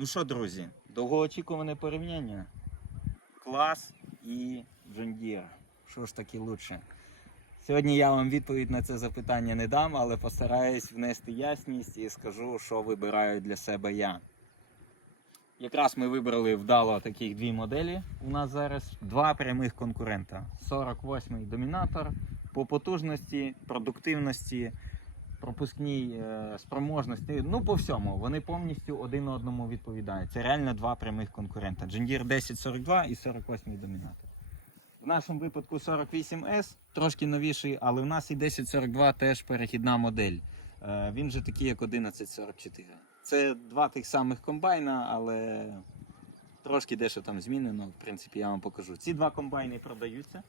Ну що, друзі, довгоочікуване порівняння. Клас і Deere. Що ж таки лучше? Сьогодні я вам відповідь на це запитання не дам, але постараюсь внести ясність і скажу, що вибираю для себе я. Якраз ми вибрали вдало таких дві моделі. У нас зараз два прямих конкурента: 48-й домінатор по потужності, продуктивності, пропускній е, спроможності. Ну, по всьому. Вони повністю один одному відповідають. Це реально два прямих конкурента. Deere 1042 і 48-й домінатор. В нашому випадку 48S, трошки новіший, але в нас і 1042 теж перехідна модель. Е, Він же такий, як 1144. Це два тих самих комбайна, але трошки дещо там змінено. В принципі, я вам покажу. Ці два комбайни продаються.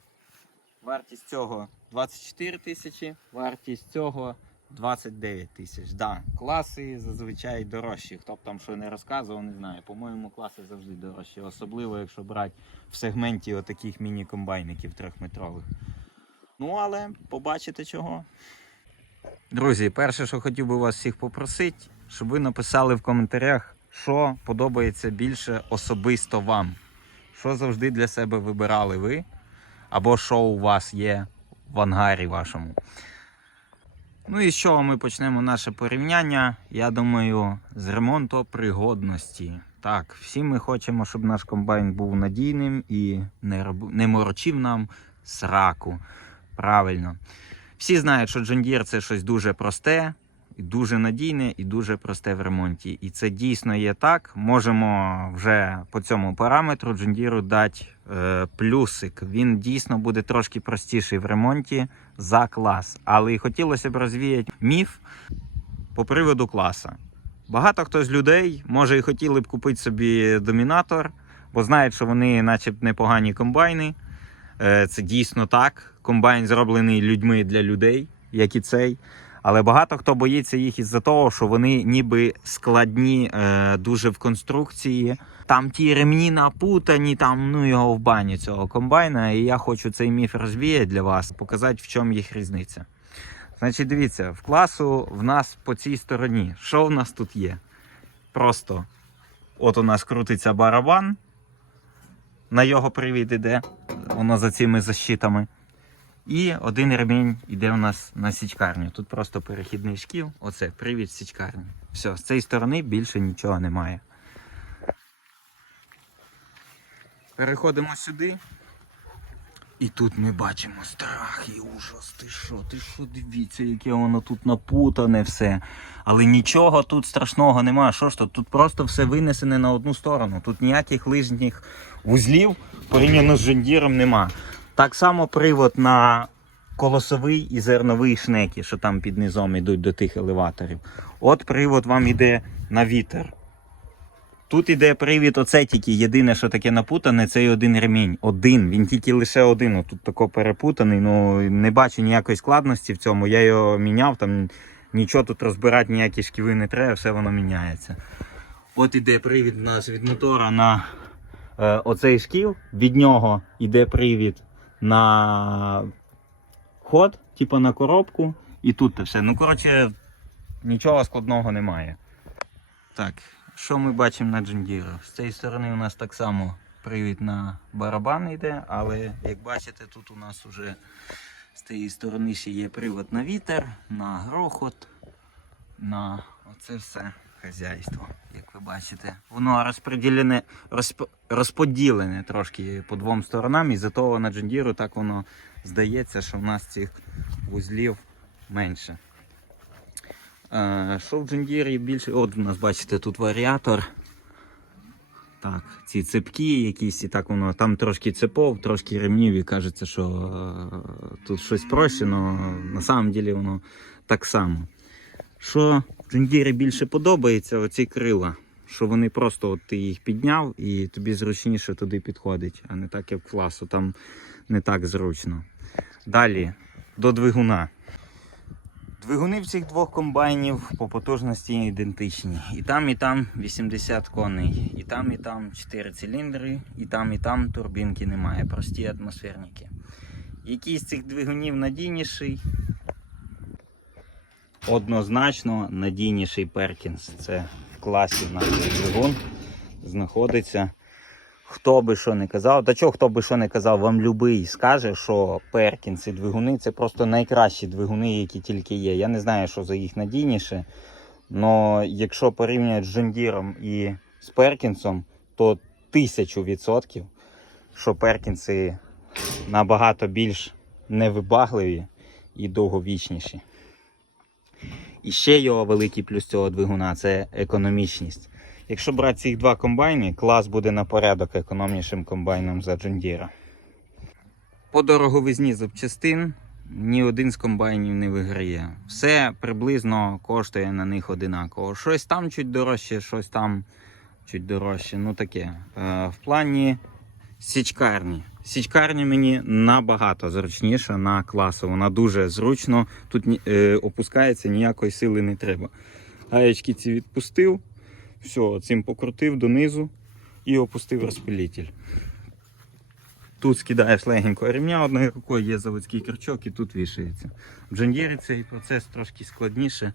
Вартість цього 24 тисячі, вартість цього 29 тисяч. Да, класи зазвичай дорожчі. Хто б там що не розказував, не знаю. По-моєму, класи завжди дорожчі, особливо якщо брати в сегменті отаких міні-комбайників трьохметрових. Ну, але побачите чого. Друзі, перше, що хотів би вас всіх попросити, щоб ви написали в коментарях, що подобається більше особисто вам. Що завжди для себе вибирали ви, або що у вас є в ангарі вашому. Ну і з чого ми почнемо наше порівняння? Я думаю, з ремонту пригодності. Так, всі ми хочемо, щоб наш комбайн був надійним і не, роб... не морочив нам сраку. Правильно. Всі знають, що John це щось дуже просте, дуже надійне і дуже просте в ремонті. І це дійсно є так. Можемо вже по цьому параметру Deere дати е, плюсик. Він дійсно буде трошки простіший в ремонті за клас. Але і хотілося б розвіяти міф по приводу класа. Багато хто з людей може і хотіли б купити собі домінатор, бо знають, що вони, начеб, непогані комбайни. Е, Це дійсно так. Комбайн зроблений людьми для людей, як і цей. Але багато хто боїться їх із-за того, що вони ніби складні е, дуже в конструкції. Там ті ремні напутані, там ну його в бані цього комбайна. І я хочу цей міф розвіяти для вас, показати, в чому їх різниця. Значить, дивіться, в класу в нас по цій стороні. Що в нас тут є? Просто от у нас крутиться барабан. На його привід іде, воно за цими защитами. І один ремінь йде у нас на січкарню. Тут просто перехідний шкіл. Оце привід січкарні. Все, з цієї сторони більше нічого немає. Переходимо сюди. І тут ми бачимо страх і ужас. Ти що, ти що, дивіться, яке воно тут напутане все. Але нічого тут страшного немає. Що ж тут? Тут просто все винесене на одну сторону. Тут ніяких лижніх вузлів порівняно з жендіром нема. Так само привод на колосовий і зерновий шнеки, що там під низом йдуть до тих елеваторів. От привод вам йде на вітер. Тут іде привід, оце тільки єдине, що таке напутане, це один ремінь. Один. Він тільки лише один. От Тут тако перепутаний. Ну не бачу ніякої складності в цьому. Я його міняв, там нічого тут розбирати, ніякі шківи не треба, все воно міняється. От іде привід у нас від мотора на е, оцей шкіл. Від нього йде привід на ход, типу на коробку. І тут те все. Ну, коротше, нічого складного немає. Так, що ми бачимо на джендіру? З цієї сторони у нас так само привід на барабан йде, але як бачите, тут у нас вже з цієї сторони ще є привод на вітер, на грохот, на оце все хазяйство, як ви бачите. Воно розподілене, розп... розподілене трошки по двом сторонам, і за того на джендіру так воно здається, що в нас цих вузлів менше. Е, Що в джендірі більше. От у нас бачите, тут варіатор. Так, ці цепки якісь, і так воно там трошки цепов, трошки ремнів, і кажеться, що е, тут щось проще, але на самом деле воно так само. Що в джендірі більше подобається, оці крила. Що вони просто от ти їх підняв і тобі зручніше туди підходить, а не так, як в класу, там не так зручно. Далі до двигуна. Двигуни в цих двох комбайнів по потужності ідентичні. І там, і там 80 коней. І там, і там 4 циліндри, і там, і там турбінки немає. Прості атмосферники. Який з цих двигунів надійніший? Однозначно надійніший Перкінс. Це в класі наш двигун. знаходиться. Хто би що не казав, та чого хто би що не казав, вам любий скаже, що Перкінс і двигуни це просто найкращі двигуни, які тільки є. Я не знаю, що за їх надійніше. але якщо порівнювати з Джондіром і з Перкінсом, то тисячу відсотків, що Перкінси набагато більш невибагливі і довговічніші. І ще його великий плюс цього двигуна це економічність. Якщо брати ці два комбайни, клас буде на порядок економнішим комбайном за Джондіра. По дороговизні запчастин ні один з комбайнів не виграє. Все приблизно коштує на них одинаково. Щось там чуть дорожче, щось там чуть дорожче. Ну таке. Е, В плані січкарні. Січкарня мені набагато зручніша на класу. Вона дуже зручно. Тут е, опускається, ніякої сили не треба. Гаєчки ці відпустив, все, цим покрутив донизу і опустив розпилитель. Тут скидаєш легенько ремня одною рукою, є заводський крючок і тут вішається. В Джондєрі цей процес трошки складніше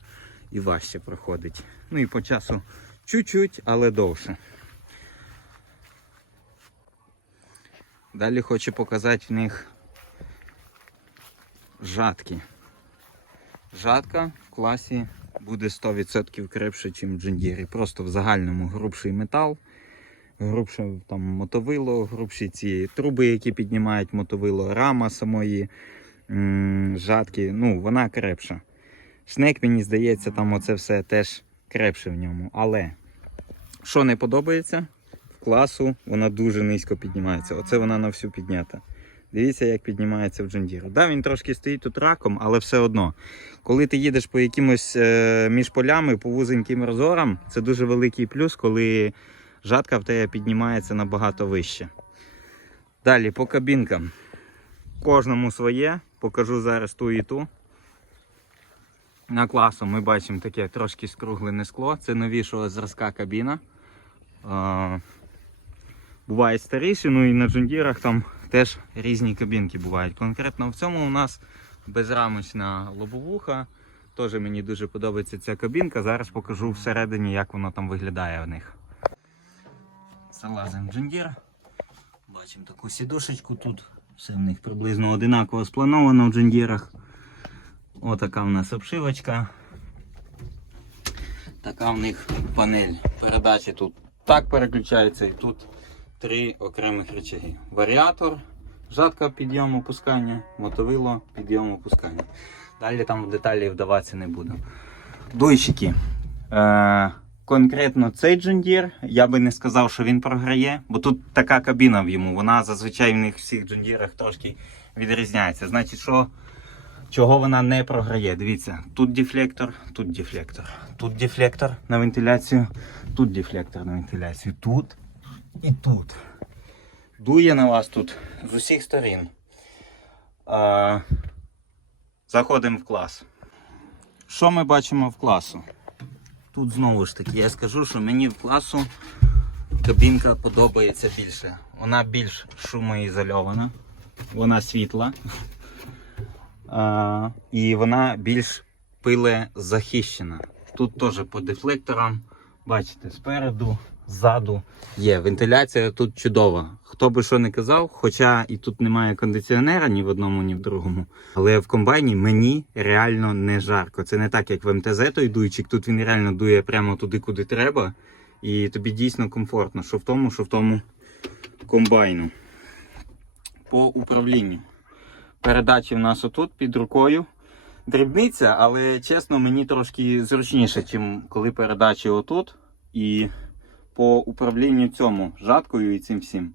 і важче проходить. Ну і по часу чуть-чуть, але довше. Далі хочу показати в них жатки. Жатка в класі буде 100% крепше, ніж в Джондірі. Просто в загальному грубший метал, грубше там мотовило, грубші ці труби, які піднімають мотовило, рама самої жатки. Ну, вона крепша. Шнек, мені здається, там оце все теж крепше в ньому. Але що не подобається, класу вона дуже низько піднімається. Оце вона на всю піднята. Дивіться, як піднімається в Джондіру. Да, він трошки стоїть тут раком, але все одно. Коли ти їдеш по якимось е, між полями, по вузеньким розорам, це дуже великий плюс, коли жатка в тебе піднімається набагато вище. Далі по кабінкам. Кожному своє. Покажу зараз ту і ту. На класу ми бачимо таке трошки скруглене скло. Це новішого зразка кабіна. Бувають старіші, ну і на джундірах там теж різні кабінки бувають. Конкретно в цьому у нас безрамочна лобовуха. Теж мені дуже подобається ця кабінка. Зараз покажу всередині, як воно там виглядає в них. Залазимо в джундір. Бачимо таку сідушечку тут. Все в них приблизно одинаково сплановано в джундірах. Отака в нас обшивочка. Така в них панель. Передачі тут так переключається і тут три окремих речаги. Варіатор, жатка підйом опускання, мотовило, підйом опускання. Далі там в деталі вдаватися не буду. Дуйчики. Е, конкретно цей джундір, я би не сказав, що він програє, бо тут така кабіна в йому. Вона зазвичай в них всіх джундірах трошки відрізняється. Значить, що чого вона не програє? Дивіться, тут дефлектор, тут дефлектор, тут дефлектор на вентиляцію, тут дефлектор на вентиляцію, тут і тут. Дує на вас тут з усіх сторін. А, заходимо в клас. Що ми бачимо в класу? Тут знову ж таки я скажу, що мені в класу кабінка подобається більше. Вона більш шумоізольована, вона світла. А, і вона більш пилезахищена. Тут теж по дефлекторам, бачите, спереду, ззаду є. Вентиляція тут чудова. Хто би що не казав, хоча і тут немає кондиціонера ні в одному, ні в другому. Але в комбайні мені реально не жарко. Це не так, як в МТЗ той дуйчик. Тут він реально дує прямо туди, куди треба. І тобі дійсно комфортно, що в тому, що в тому комбайну. По управлінню. Передачі в нас отут під рукою. Дрібниця, але чесно, мені трошки зручніше, ніж коли передачі отут. І по управлінню цьому жаткою і цим всім.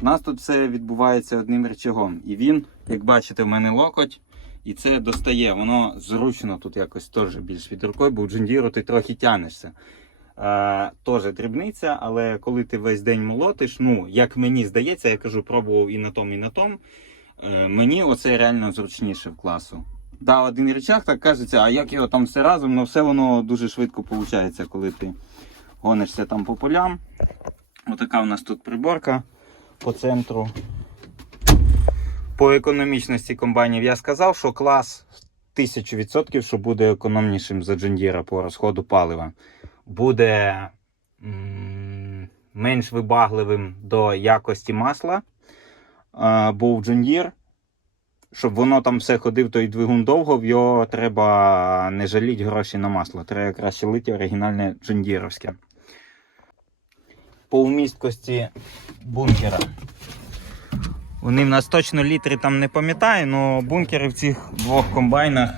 У нас тут все відбувається одним речагом. І він, як бачите, в мене локоть, і це достає. Воно зручно тут якось теж більш від рукою, бо в джундіру ти трохи тянешся. Е, теж дрібниця, але коли ти весь день молотиш, ну, як мені здається, я кажу, пробував і на том, і на том. Е, мені оце реально зручніше в класу. Да, один речах так кажеться, а як його там все разом, ну все воно дуже швидко виходить, коли ти гонишся там по полям. Отака у нас тут приборка по центру. По економічності комбайнів я сказав, що клас 1000% що буде економнішим за Джондіра по розходу палива. Буде менш вибагливим до якості масла. Е, бо в John щоб воно там все ходив, той двигун довго, в його треба не жаліть гроші на масло. Треба краще лити оригінальне джондіровське. По вмісткості бункера. Вони в нас точно літри там не пам'ятаю, але бункери в цих двох комбайнах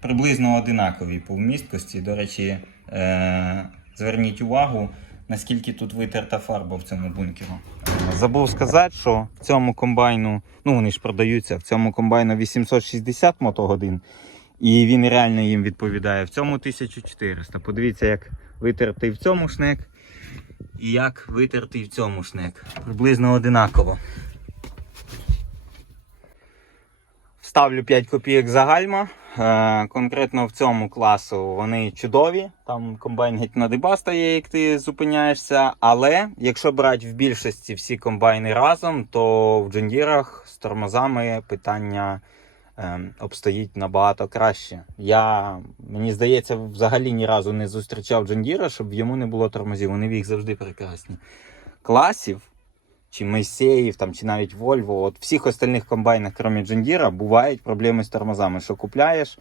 приблизно одинакові по вмісткості. До речі, е- зверніть увагу, наскільки тут витерта фарба в цьому бункеру. Забув сказати, що в цьому комбайну, ну вони ж продаються, в цьому комбайну 860 мотогодин, і він реально їм відповідає. В цьому 1400. Подивіться, як витертий в цьому шнек і як витертий в цьому шнек. Приблизно одинаково. Ставлю 5 копійок за гальма. Е, конкретно в цьому класу вони чудові. Там комбайн геть на диба стає, як ти зупиняєшся. Але якщо брати в більшості всі комбайни разом, то в джондірах з тормозами питання обстоїть набагато краще. Я, мені здається, взагалі ні разу не зустрічав джондіра, щоб йому не було тормозів. Вони в їх завжди прекрасні. Класів чи Мойсеїв, там, чи навіть Volvo, от всіх остальних комбайнах, крім Джендіра, бувають проблеми з тормозами, що купляєш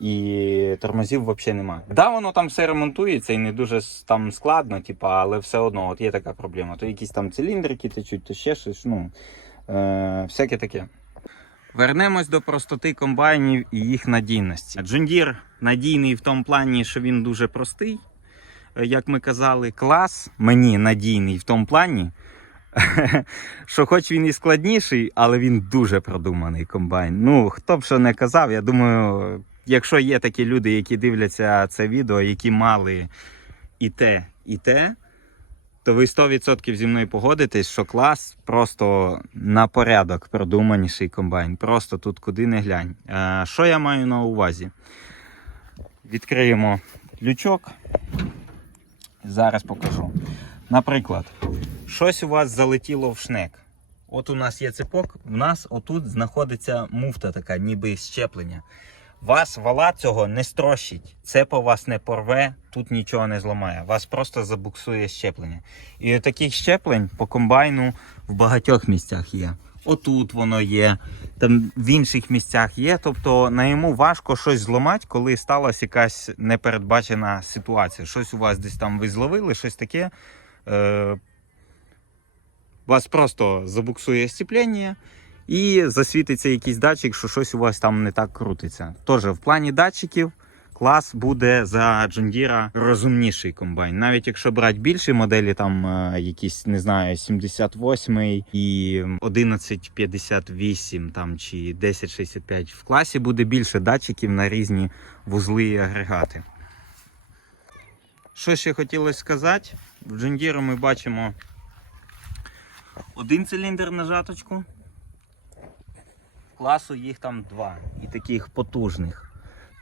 і тормозів взагалі немає. Да, воно там все ремонтується і не дуже там складно, типа, але все одно от є така проблема. То якісь там циліндрики течуть, то ще щось, ну, е, всяке таке. Вернемось до простоти комбайнів і їх надійності. Джондір надійний в тому плані, що він дуже простий. Е, Як ми казали, клас мені надійний в тому плані, що хоч він і складніший, але він дуже продуманий комбайн. Ну, хто б що не казав, я думаю, якщо є такі люди, які дивляться це відео, які мали і те, і те, то ви 100% зі мною погодитесь, що клас просто на порядок продуманіший комбайн. Просто тут куди не глянь. Що я маю на увазі? Відкриємо лючок. Зараз покажу. Наприклад, щось у вас залетіло в шнек. От у нас є цепок, у нас отут знаходиться муфта така, ніби щеплення. Вас вала цього не строщить, цепо вас не порве, тут нічого не зламає. Вас просто забуксує щеплення. І таких щеплень по комбайну в багатьох місцях є. Отут воно є, там в інших місцях є. Тобто на йому важко щось зламати, коли сталася якась непередбачена ситуація. Щось у вас десь там ви зловили, щось таке. Е- вас просто забуксує стіплення і засвітиться якийсь датчик, що щось у вас там не так крутиться. Тож в плані датчиків клас буде за Джондіра розумніший комбайн. Навіть якщо брати більші моделі, там е, якісь, не знаю, 78 і 1158 там, чи 1065 в класі буде більше датчиків на різні вузли і агрегати. Що ще хотілося сказати? В Джондіру ми бачимо один циліндр на жаточку. Класу їх там два. І таких потужних.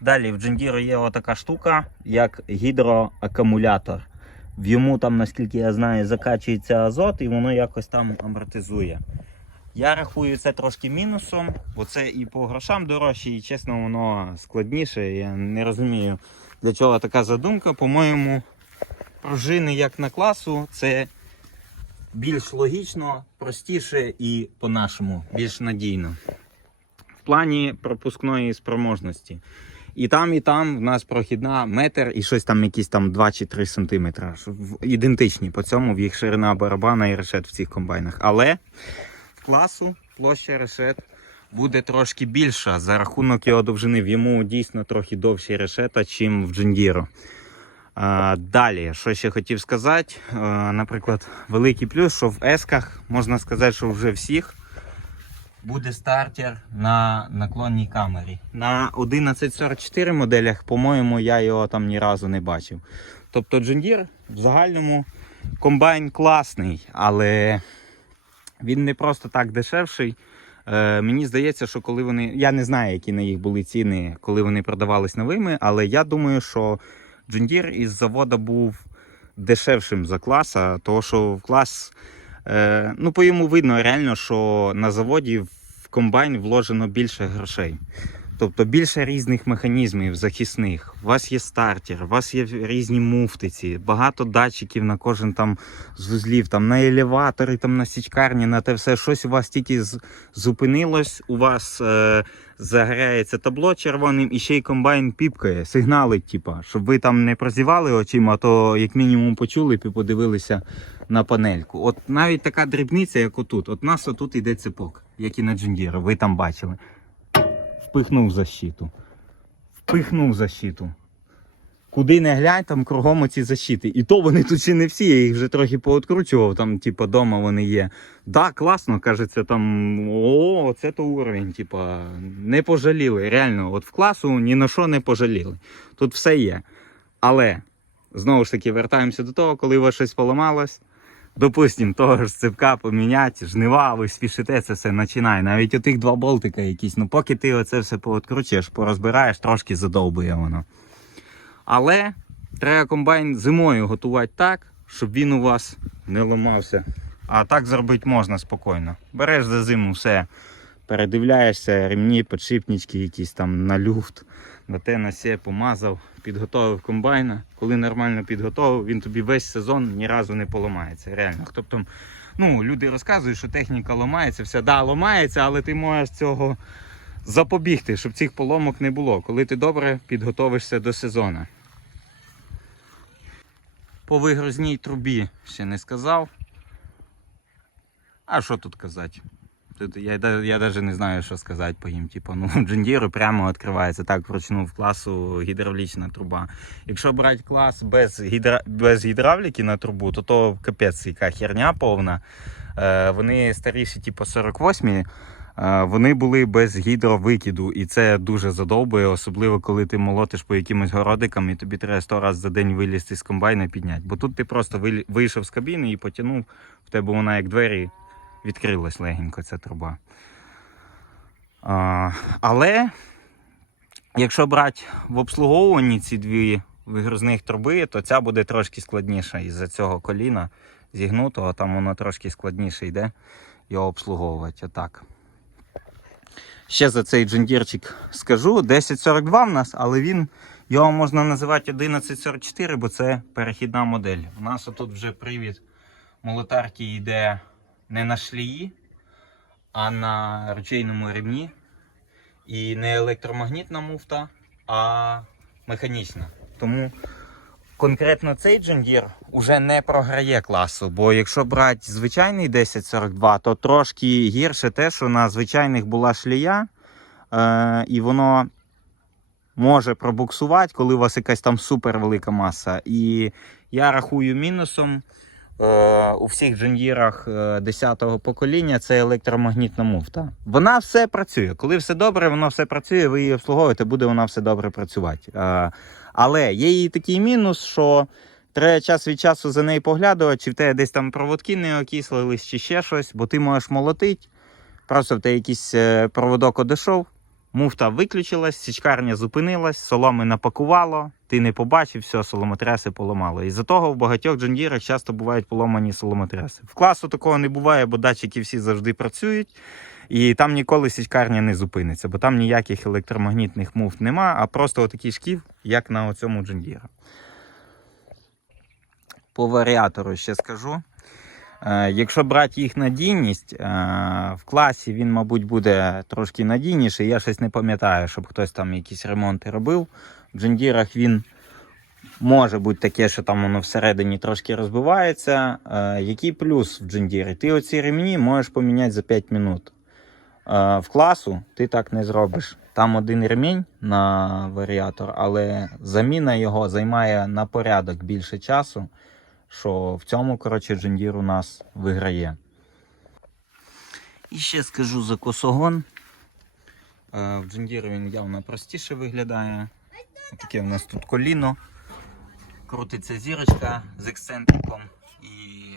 Далі в Джендіру є отака штука, як гідроакумулятор. В йому там, наскільки я знаю, закачується азот і воно якось там амортизує. Я рахую це трошки мінусом, бо це і по грошам дорожче, і чесно, воно складніше. Я не розумію, для чого така задумка. По-моєму, пружини як на класу, це більш логічно, простіше і по-нашому, більш надійно. В плані пропускної спроможності. І там, і там в нас прохідна метр і щось там, якісь там 2 чи 3 сантиметри. Що в- Ідентичні по цьому в їх ширина барабана і решет в цих комбайнах. Але в класу площа решет буде трошки більша за рахунок його довжини. В йому дійсно трохи довші решета, чим в Джендіро. Далі, що ще хотів сказати, наприклад, великий плюс, що в есках можна сказати, що вже всіх буде стартер на наклонній камері. На 1144 моделях, по-моєму, я його там ні разу не бачив. Тобто Джондір в загальному комбайн класний, але він не просто так дешевший. Е, мені здається, що коли вони. Я не знаю, які на їх були ціни, коли вони продавались новими, але я думаю, що Джондір із заводу був дешевшим за класа, тому що в клас, ну по йому видно реально, що на заводі в комбайн вложено більше грошей. Тобто більше різних механізмів захисних. У вас є стартер, у вас є різні муфтиці, багато датчиків на кожен там з вузлів, там на елеваторі, там на січкарні, на те все. Щось у вас тільки зупинилось, у вас е, загоряється табло червоним і ще й комбайн піпкає, сигналить, типа, щоб ви там не прозівали очима, а то як мінімум почули і подивилися на панельку. От навіть така дрібниця, як отут. От нас отут іде цепок, як і на Джундіру, ви там бачили. Впихнув защиту. Впихнув защиту. Куди не глянь, там кругом оці защити. І то вони тут ще не всі, я їх вже трохи пооткручував, там, типу, дома вони є. Да, класно, кажеться, там, о, це то уровень, типа, не пожаліли. Реально, от в класу ні на що не пожаліли. Тут все є. Але, знову ж таки, вертаємося до того, коли у вас щось поламалось. Допустим, того ж цепка поміняти, жнива, ви спішите це все починає. Навіть отих два болтика якісь. Ну поки ти оце все пооткручуєш, порозбираєш, трошки задовбує воно. Але треба комбайн зимою готувати так, щоб він у вас не ламався. А так зробити можна спокійно. Береш за зиму все, передивляєшся, ремні, підшипнички якісь там на люфт, на те, сє, помазав, підготовив комбайна. Коли нормально підготовив, він тобі весь сезон ні разу не поламається. Реально. Тобто, ну, люди розказують, що техніка ламається, все, да, ламається, але ти можеш цього запобігти, щоб цих поломок не було, коли ти добре підготовишся до сезону. По вигрузній трубі ще не сказав. А що тут казати? Тут я, я навіть не знаю, що сказати по їм. Типу, ну, джундіру прямо відкривається так вручну в класу гідравлічна труба. Якщо брати клас без, гідра... без гідравліки на трубу, то то капець, яка херня повна. Е, вони старіші, типу 48 е, вони були без гідровикиду, і це дуже задовбує, особливо коли ти молотиш по якимось городикам, і тобі треба 100 разів за день вилізти з комбайна і підняти. Бо тут ти просто вийшов з кабіни і потягнув, в тебе вона як двері відкрилась легенько, ця труба. А, але якщо брати в обслуговуванні ці дві вигрузних труби, то ця буде трошки складніша із-за цього коліна зігнутого, там воно трошки складніше йде його обслуговувати. Отак. Ще за цей джундірчик скажу. 1042 в нас, але він його можна називати 1144, бо це перехідна модель. У нас тут вже привід молотарки йде не на шлії, а на ручейному ремні. І не електромагнітна муфта, а механічна. Тому конкретно цей джундір уже не програє класу. Бо якщо брати звичайний 1042, то трошки гірше те, що на звичайних була шлія, е, і воно може пробуксувати, коли у вас якась там супер велика маса. І я рахую мінусом. Е, У всіх джундірах 10-го покоління це електромагнітна муфта. Вона все працює. Коли все добре, воно все працює, ви її обслуговуєте, буде вона все добре працювати. Е, Але є її такий мінус, що треба час від часу за нею поглядувати, чи в тебе десь там проводки не окислились, чи ще щось, бо ти можеш молотити. Просто в тебе якийсь е, проводок одійшов, муфта виключилась, січкарня зупинилась, соломи напакувало, ти не побачив, все, соломотреси поламало. І за того в багатьох джундірах часто бувають поломані соломотреси. В класу такого не буває, бо датчики всі завжди працюють. І там ніколи січкарня не зупиниться, бо там ніяких електромагнітних муфт нема, а просто отакий шків, як на оцьому джундірі. По варіатору ще скажу. Е, Якщо брати їх надійність, е, в класі він, мабуть, буде трошки надійніший. Я щось не пам'ятаю, щоб хтось там якісь ремонти робив. В джундірах він може бути таке, що там воно всередині трошки розбивається. Е, Який плюс в джундірі? Ти оці ремні можеш поміняти за 5 минут. Е, В класу ти так не зробиш. Там один ремінь на варіатор, але заміна його займає на порядок більше часу що в цьому, коротше, Джендір у нас виграє. І ще скажу за косогон. Е, В Джендірі він явно простіше виглядає. Таке в нас тут коліно. Крутиться зірочка з ексцентриком і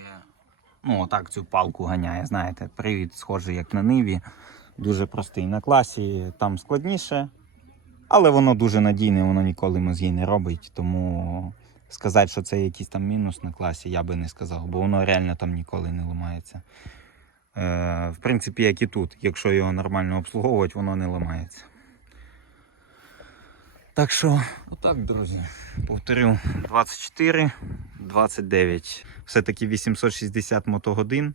ну, отак цю палку ганяє. Знаєте, привід схожий як на ниві. Дуже простий. На класі там складніше, але воно дуже надійне, воно ніколи мозги не робить. Тому сказати, що це якийсь там мінус на класі, я би не сказав, бо воно реально там ніколи не ламається. Е, в принципі, як і тут, якщо його нормально обслуговувати, воно не ламається. Так що, отак, друзі. Повторю, 24, 29. Все-таки 860 мотогодин.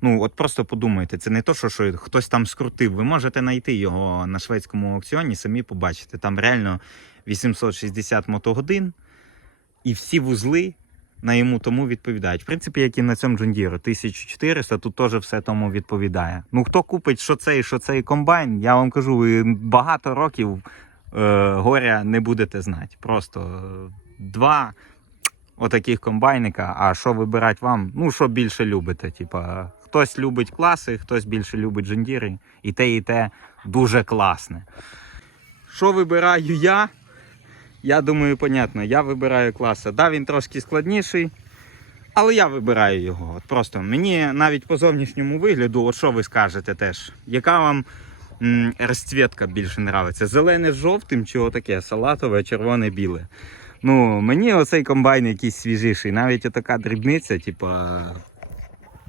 Ну, от просто подумайте, це не то, що, що хтось там скрутив. Ви можете знайти його на шведському аукціоні, самі побачите. Там реально 860 мотогодин, і всі вузли на йому тому відповідають. В принципі, як і на цьому Джондіру, 1400, тут теж все тому відповідає. Ну, хто купить що цей, що цей комбайн, я вам кажу, ви багато років горя не будете знати. Просто е, два отаких комбайника. А що вибирати вам? Ну, що більше любите? Типа, хтось любить класи, хтось більше любить джондіри. І те, і те дуже класне. Що вибираю я? Я думаю, понятно, я вибираю класа. Да, він трошки складніший, але я вибираю його. От просто мені навіть по зовнішньому вигляду, от що ви скажете теж, яка вам розцвітка більше нравиться? Зелене з жовтим чи отаке салатове, червоне, біле. Ну, мені оцей комбайн якийсь свіжіший, навіть отака дрібниця, типа.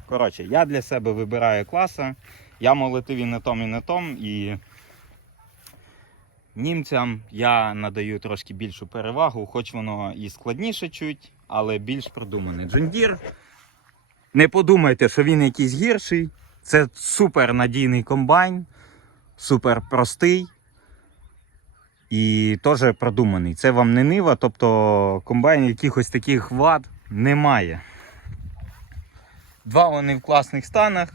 Коротше, я для себе вибираю класа, я молотив і на том, і на том, і німцям я надаю трошки більшу перевагу, хоч воно і складніше чуть, але більш продумане. Джундір. Не подумайте, що він якийсь гірший. Це супер надійний комбайн, супер простий і теж продуманий. Це вам не нива, тобто комбайн якихось таких вад немає. Два вони в класних станах.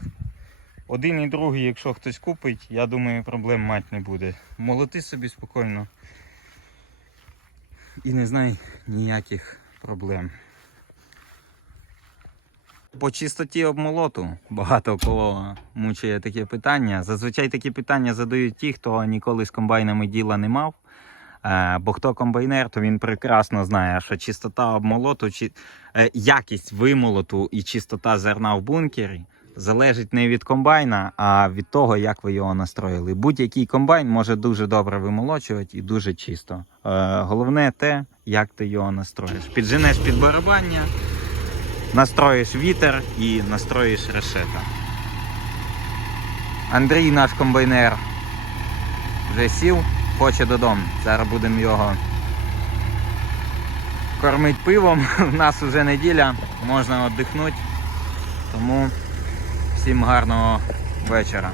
Один і другий, якщо хтось купить, я думаю, проблем мати не буде. Молоти собі спокійно. І не знай ніяких проблем. По чистоті обмолоту багато кого мучає таке питання. Зазвичай такі питання задають ті, хто ніколи з комбайнами діла не мав. Е, Бо хто комбайнер, то він прекрасно знає, що чистота обмолоту, чи е, якість вимолоту і чистота зерна в бункері залежить не від комбайна, а від того, як ви його настроїли. Будь-який комбайн може дуже добре вимолочувати і дуже чисто. Е, Головне те, як ти його настроїш. Підженеш під барабання, настроїш вітер і настроїш решета. Андрій, наш комбайнер, вже сів, хоче додому. Зараз будемо його кормити пивом. У нас вже неділя, можна віддихнути. Тому всім гарного вечора.